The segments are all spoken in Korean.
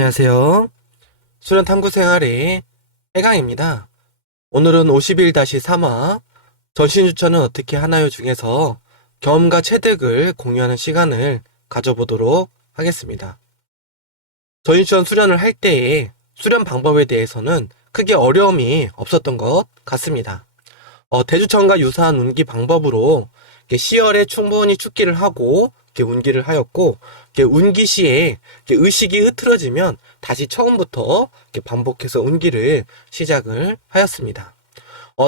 안녕하세요. 수련 탐구 생활의 해강입니다. 오늘은 51-3화 전신 추천은 어떻게 하나요 중에서 경험과 체득을 공유하는 시간을 가져보도록 하겠습니다. 전신 추천 수련을 할 때의 수련 방법에 대해서는 크게 어려움이 없었던 것 같습니다. 대주천과 유사한 운기 방법으로 시열에 충분히 축기를 하고 운기를 하였고, 운기 시에 의식이 흐트러지면 다시 처음부터 반복해서 운기를 시작을 하였습니다.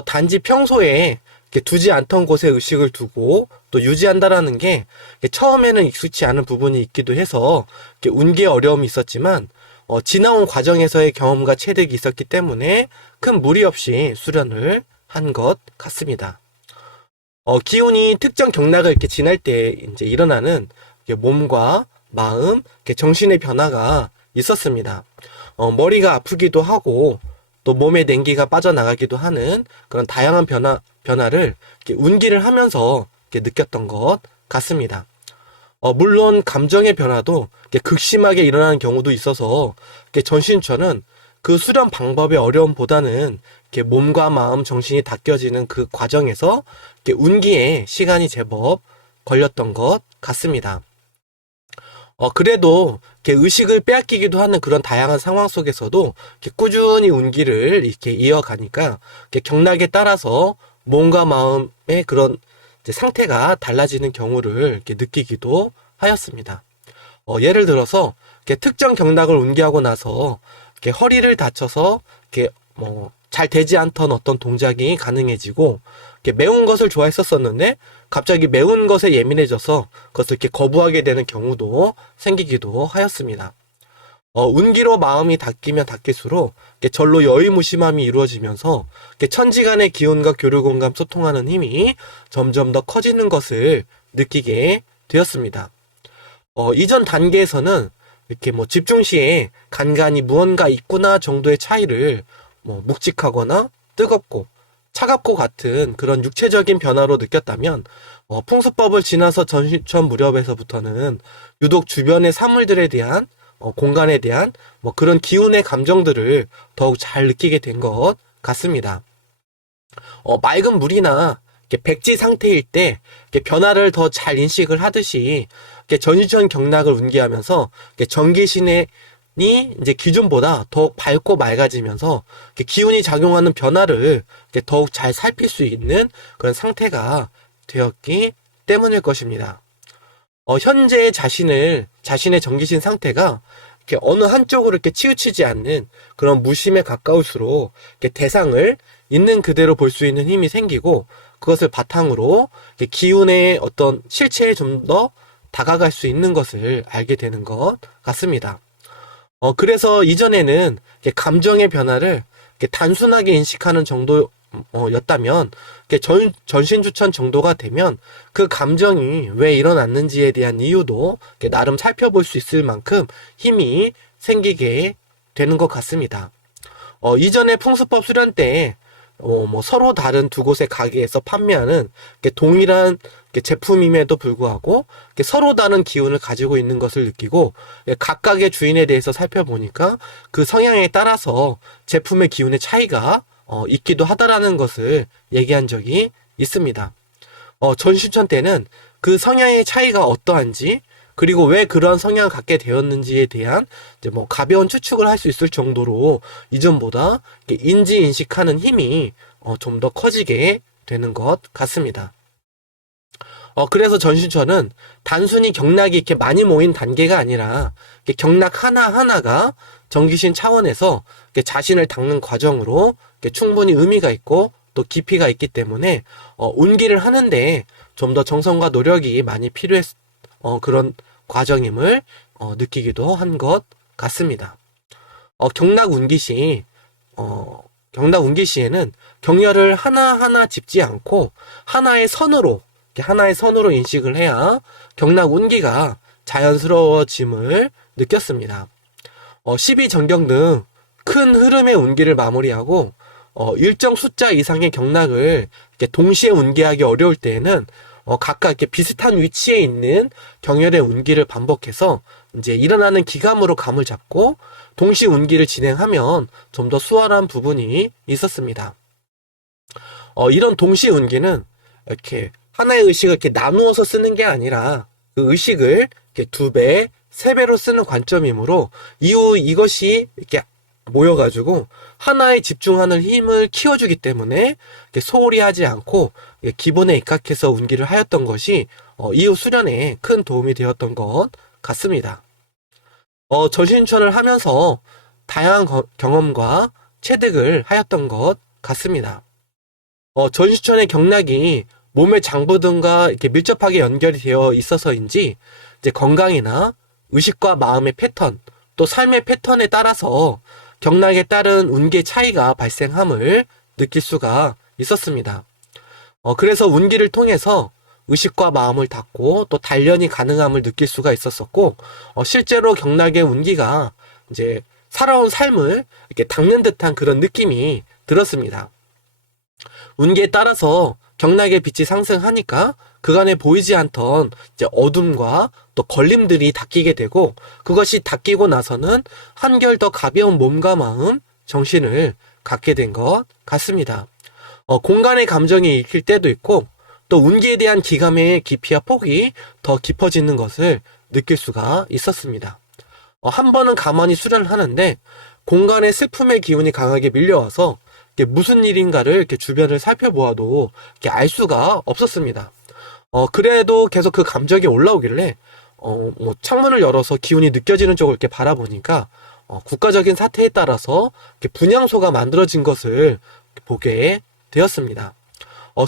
단지 평소에 두지 않던 곳에 의식을 두고 또 유지한다라는 게 처음에는 익숙치 않은 부분이 있기도 해서 운기에 어려움이 있었지만, 지나온 과정에서의 경험과 체득이 있었기 때문에 큰 무리 없이 수련을 한 것 같습니다. 기운이 특정 경락을 이렇게 지날 때 이제 일어나는 몸과 마음, 정신의 변화가 있었습니다. 머리가 아프기도 하고 또 몸에 냉기가 빠져나가기도 하는 그런 다양한 변화를 운기를 하면서 느꼈던 것 같습니다. 물론 감정의 변화도 극심하게 일어나는 경우도 있어서 전신추천은 그 수련 방법의 어려움보다는 몸과 마음, 정신이 닦여지는 그 과정에서 운기에 시간이 제법 걸렸던 것 같습니다. 그래도 의식을 빼앗기기도 하는 그런 다양한 상황 속에서도 꾸준히 운기를 이렇게 이어가니까 경락에 따라서 몸과 마음의 그런 상태가 달라지는 경우를 이렇게 느끼기도 하였습니다. 예를 들어서 특정 경락을 운기하고 나서 허리를 다쳐서 잘 되지 않던 어떤 동작이 가능해지고, 매운 것을 좋아했었는데 갑자기 매운 것에 예민해져서 그것을 거부하게 되는 경우도 생기기도 하였습니다. 운기로 마음이 닦이면 닦일수록 절로 여의무심함이 이루어지면서 천지간의 기운과 교류 공감 소통하는 힘이 점점 더 커지는 것을 느끼게 되었습니다. 이전 단계에서는 이렇게 집중 시에 간간이 무언가 있구나 정도의 차이를 묵직하거나 뜨겁고 차갑고 같은 그런 육체적인 변화로 느꼈다면, 풍수법을 지나서 전신추천 무렵에서부터는 유독 주변의 사물들에 대한 공간에 대한 그런 기운의 감정들을 더욱 잘 느끼게 된 것 같습니다. 맑은 물이나 백지 상태일 때 변화를 더 잘 인식을 하듯이 전신추천 경락을 운기하면서 전기신의 이제 기존보다 더욱 밝고 맑아지면서 기운이 작용하는 변화를 더욱 잘 살필 수 있는 그런 상태가 되었기 때문일 것입니다. 현재 자신의 전기신 상태가 어느 한쪽으로 치우치지 않는 그런 무심에 가까울수록 대상을 있는 그대로 볼 수 있는 힘이 생기고, 그것을 바탕으로 기운의 어떤 실체에 좀 더 다가갈 수 있는 것을 알게 되는 것 같습니다. 그래서 이전에는 감정의 변화를 단순하게 인식하는 정도였다면, 전신추천 정도가 되면 그 감정이 왜 일어났는지에 대한 이유도 나름 살펴볼 수 있을 만큼 힘이 생기게 되는 것 같습니다. 이전에 풍수법 수련 때 서로 다른 두 곳의 가게에서 판매하는 동일한 제품임에도 불구하고 서로 다른 기운을 가지고 있는 것을 느끼고, 각각의 주인에 대해서 살펴보니까 그 성향에 따라서 제품의 기운의 차이가 있기도 하다라는 것을 얘기한 적이 있습니다. 전신추천 때는 그 성향의 차이가 어떠한지, 그리고 왜 그런 성향을 갖게 되었는지에 대한 가벼운 추측을 할 수 있을 정도로 이전보다 인지인식하는 힘이 좀 더 커지게 되는 것 같습니다. 그래서 전신추천은 단순히 경락이 이렇게 많이 모인 단계가 아니라 경락 하나하나가 전기신 차원에서 자신을 닦는 과정으로 충분히 의미가 있고 또 깊이가 있기 때문에 운기를 하는데 좀 더 정성과 노력이 많이 필요했 그런 과정임을 느끼기도 한 것 같습니다. 경락 운기 시에는 경혈을 하나하나 짚지 않고 하나의 선으로 인식을 해야 경락 운기가 자연스러워짐을 느꼈습니다. 12전경 등 큰 흐름의 운기를 마무리하고 일정 숫자 이상의 경락을 동시에 운기하기 어려울 때에는 각각 비슷한 위치에 있는 경혈의 운기를 반복해서 이제 일어나는 기감으로 감을 잡고 동시 운기를 진행하면 좀 더 수월한 부분이 있었습니다. 이런 동시 운기는 이렇게 하나의 의식을 이렇게 나누어서 쓰는 게 아니라 그 의식을 이렇게 2배, 3배로 쓰는 관점이므로 이후 이것이 이렇게 모여가지고 하나에 집중하는 힘을 키워주기 때문에 소홀히 하지 않고 기본에 입각해서 운기를 하였던 것이 이후 수련에 큰 도움이 되었던 것 같습니다. 전신천을 하면서 다양한 경험과 체득을 하였던 것 같습니다. 전신천의 경락이 몸의 장부 등과 이렇게 밀접하게 연결이 되어 있어서인지 이제 건강이나 의식과 마음의 패턴, 또 삶의 패턴에 따라서 경락에 따른 운기의 차이가 발생함을 느낄 수가 있었습니다. 그래서 운기를 통해서 의식과 마음을 닫고 또 단련이 가능함을 느낄 수가 있었었고, 실제로 경락의 운기가 이제 살아온 삶을 이렇게 닦는 듯한 그런 느낌이 들었습니다. 운기에 따라서 경락의 빛이 상승하니까 그간에 보이지 않던 이제 어둠과 또 걸림들이 닦이게 되고, 그것이 닦이고 나서는 한결 더 가벼운 몸과 마음, 정신을 갖게 된 것 같습니다. 공간의 감정이 읽힐 때도 있고, 또 운기에 대한 기감의 깊이와 폭이 더 깊어지는 것을 느낄 수가 있었습니다. 한 번은 가만히 수련을 하는데 공간의 슬픔의 기운이 강하게 밀려와서 이게 무슨 일인가를 이렇게 주변을 살펴보아도 이렇게 알 수가 없었습니다. 그래도 계속 그 감정이 올라오길래 창문을 열어서 기운이 느껴지는 쪽을 이렇게 바라보니까 국가적인 사태에 따라서 이렇게 분향소가 만들어진 것을 보게 되었습니다.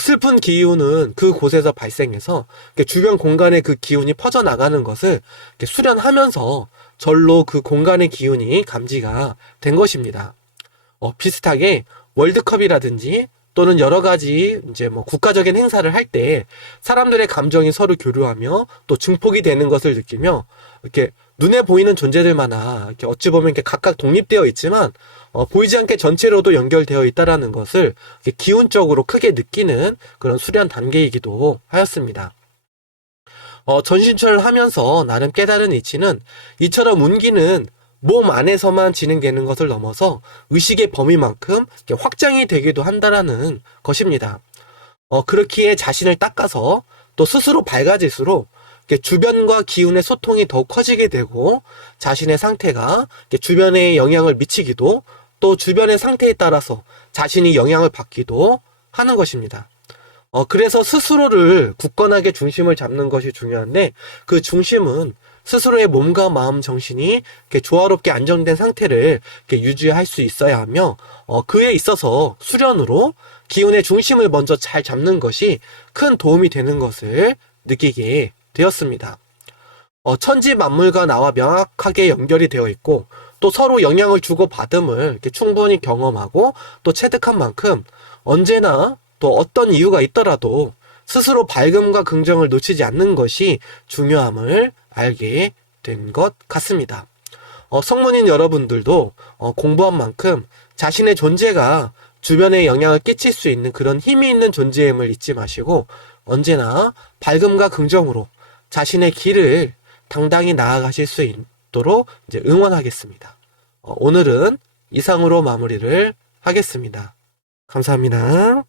슬픈 기운은 그 곳에서 발생해서 주변 공간에 그 기운이 퍼져나가는 것을 수련하면서 절로 그 공간의 기운이 감지가 된 것입니다. 비슷하게 월드컵이라든지 또는 여러 가지 이제 뭐 국가적인 행사를 할 때 사람들의 감정이 서로 교류하며 또 증폭이 되는 것을 느끼며 이렇게 눈에 보이는 존재들마다 이렇게 어찌 보면 이렇게 각각 독립되어 있지만 보이지 않게 전체로도 연결되어 있다라는 것을 기운적으로 크게 느끼는 그런 수련 단계이기도 하였습니다. 전신천을 하면서 나름 깨달은 이치는 이처럼 운기는 몸 안에서만 진행되는 것을 넘어서 의식의 범위만큼 확장이 되기도 한다라는 것입니다. 그렇기에 자신을 닦아서 또 스스로 밝아질수록 주변과 기운의 소통이 더욱 커지게 되고 자신의 상태가 주변에 영향을 미치기도 또 주변의 상태에 따라서 자신이 영향을 받기도 하는 것입니다. 그래서 스스로를 굳건하게 중심을 잡는 것이 중요한데 그 중심은 스스로의 몸과 마음, 정신이 조화롭게 안정된 상태를 유지할 수 있어야 하며 그에 있어서 수련으로 기운의 중심을 먼저 잘 잡는 것이 큰 도움이 되는 것을 느끼게 되었습니다. 천지 만물과 나와 명확하게 연결이 되어 있고 또 서로 영향을 주고받음을 충분히 경험하고 또 체득한 만큼 언제나 또 어떤 이유가 있더라도 스스로 밝음과 긍정을 놓치지 않는 것이 중요함을 알게 된 것 같습니다. 성문인 여러분들도 공부한 만큼 자신의 존재가 주변에 영향을 끼칠 수 있는 그런 힘이 있는 존재임을 잊지 마시고 언제나 밝음과 긍정으로 자신의 길을 당당히 나아가실 수 있도록 이제 응원하겠습니다. 오늘은 이상으로 마무리를 하겠습니다. 감사합니다.